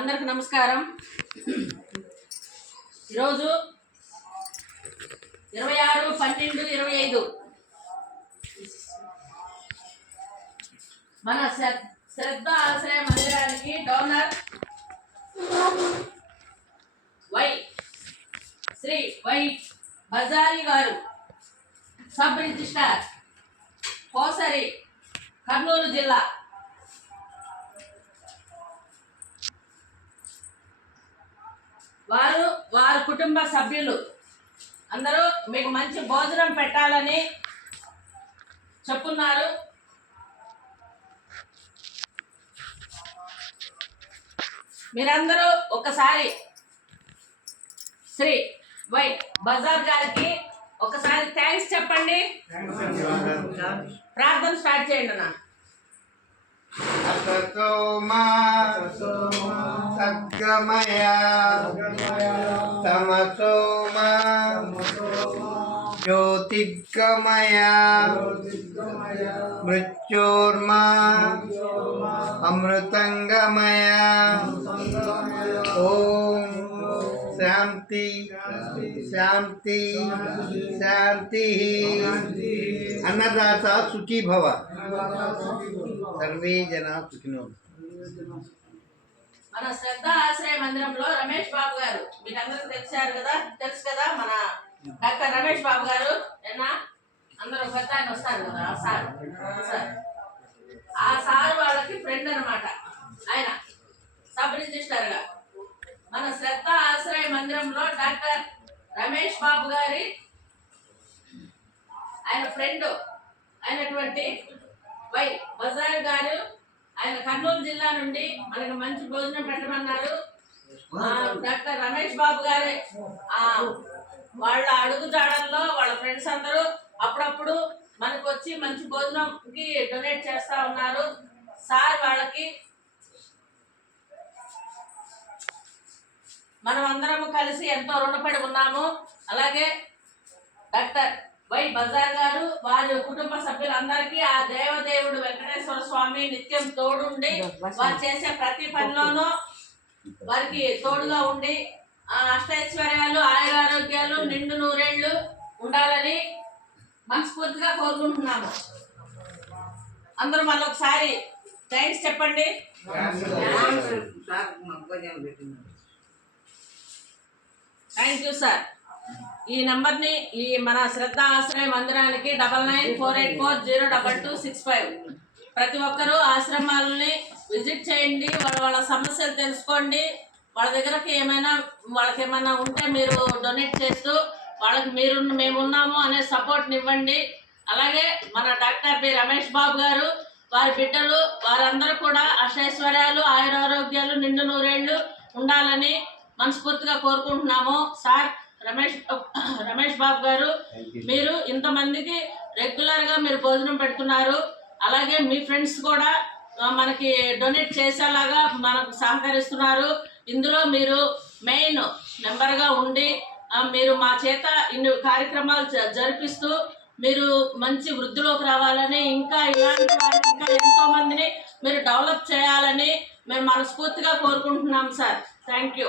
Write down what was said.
అందరికి నమస్కారం. ఈరోజు 26/12/25 మన శ్రద్ధ ఆశ్రయ మందిరానికి డోనర్ శ్రీ వై బజారీ గారు, సబ్ రిజిస్ట్రార్ కోసరి, కర్నూలు జిల్లా. వారి కుటుంబ సభ్యులు అందరూ మీకు మంచి భోజనం పెట్టాలని చెప్పున్నారు. మీరందరూ ఒకసారి శ్రీ వై బజార్ గారికి ఒకసారి థ్యాంక్స్ చెప్పండి. ప్రార్థన స్టార్ట్ చేయండి అన్న. అసతోమా సద్గమయ తమసోమా జ్యోతిర్గమయ మృత్యోర్మా అమృతంగమయ. ఓం శాంతి శాంతి శాంతి. అన్నదాత సుఖీ భవ, సర్వే జనా సుఖినో. మన శ్రద్ధ ఆశ్రయ మందిరంలో రమేష్ బాబు గారు మీరందరూ తెలుసు కదా మన డాక్టర్ రమేష్ బాబు గారు. అందరూ పెద్ద ఆయన వస్తారు కదా ఆ సార్ వాళ్ళకి ఫ్రెండ్ అనమాట. ఆయన సబ్ రిజిస్టర్ గా మన శ్రద్ధ ఆశ్రయ మందిరంలో డాక్టర్ రమేష్ బాబు గారి ఆయన ఫ్రెండ్ అయినటువంటి వై బజార్ గారు, ఆయన కర్నూలు జిల్లా నుండి మనకి మంచి భోజనం పెట్టమన్నారు. డాక్టర్ రమేష్ బాబు గారి వాళ్ళ అడుగుజాడల్లో వాళ్ళ ఫ్రెండ్స్ అందరూ అప్పుడప్పుడు మనకు వచ్చి మంచి భోజనంకి డొనేట్ చేస్తా ఉన్నారు. సార్ వాళ్ళకి మనం అందరము కలిసి ఎంతో రుణపడి ఉన్నాము. అలాగే డాక్టర్ వై బజార్ గారు వారి కుటుంబ సభ్యులందరికీ ఆ దేవదేవుడు వెంకటేశ్వర స్వామి నిత్యం తోడుండి వారు చేసే ప్రతి పనిలోనూ వారికి తోడుగా ఉండి అష్టైశ్వర్యాలు, ఆయురారోగ్యాలు, నిండు నూరేళ్లు ఉండాలని మనస్ఫూర్తిగా కోరుకుంటున్నాము. అందరూ మళ్ళీ ఒకసారి థ్యాంక్స్ చెప్పండి. Thank you sir. ఈ నంబర్ని మన శ్రద్ధ ఆశ్రయ మందిరానికి 9948402265 ప్రతి ఒక్కరూ ఆశ్రమాలని విజిట్ చేయండి. వాళ్ళ సమస్యలు తెలుసుకోండి. వాళ్ళ దగ్గరకి వాళ్ళకి ఏమైనా ఉంటే మీరు డొనేట్ చేస్తూ వాళ్ళకి మేమున్నాము అనే సపోర్ట్ని ఇవ్వండి. అలాగే మన డాక్టర్ బి రమేష్ బాబు గారు, వారి బిడ్డలు వారందరూ కూడా అష్టైశ్వర్యాలు, ఆయురారోగ్యాలు, నిండు నూరేళ్లు ఉండాలని మనస్ఫూర్తిగా కోరుకుంటున్నాము. సార్ రమేష్ బాబు గారు, మీరు ఇంతమందికి రెగ్యులర్గా మీరు భోజనం పెడుతున్నారు. అలాగే మీ ఫ్రెండ్స్ కూడా మనకి డొనేట్ చేసేలాగా మనకు సహకరిస్తున్నారు. ఇందులో మీరు మెయిన్ మెంబర్గా ఉండి మీరు మా చేత ఇన్ని కార్యక్రమాలు జరిపిస్తూ మీరు మంచి వృద్ధిలోకి రావాలని, ఇంకా ఇలాంటి ఇంకా ఎంతో మందిని మీరు డెవలప్ చేయాలని మేము మనస్ఫూర్తిగా కోరుకుంటున్నాం సార్. Thank you.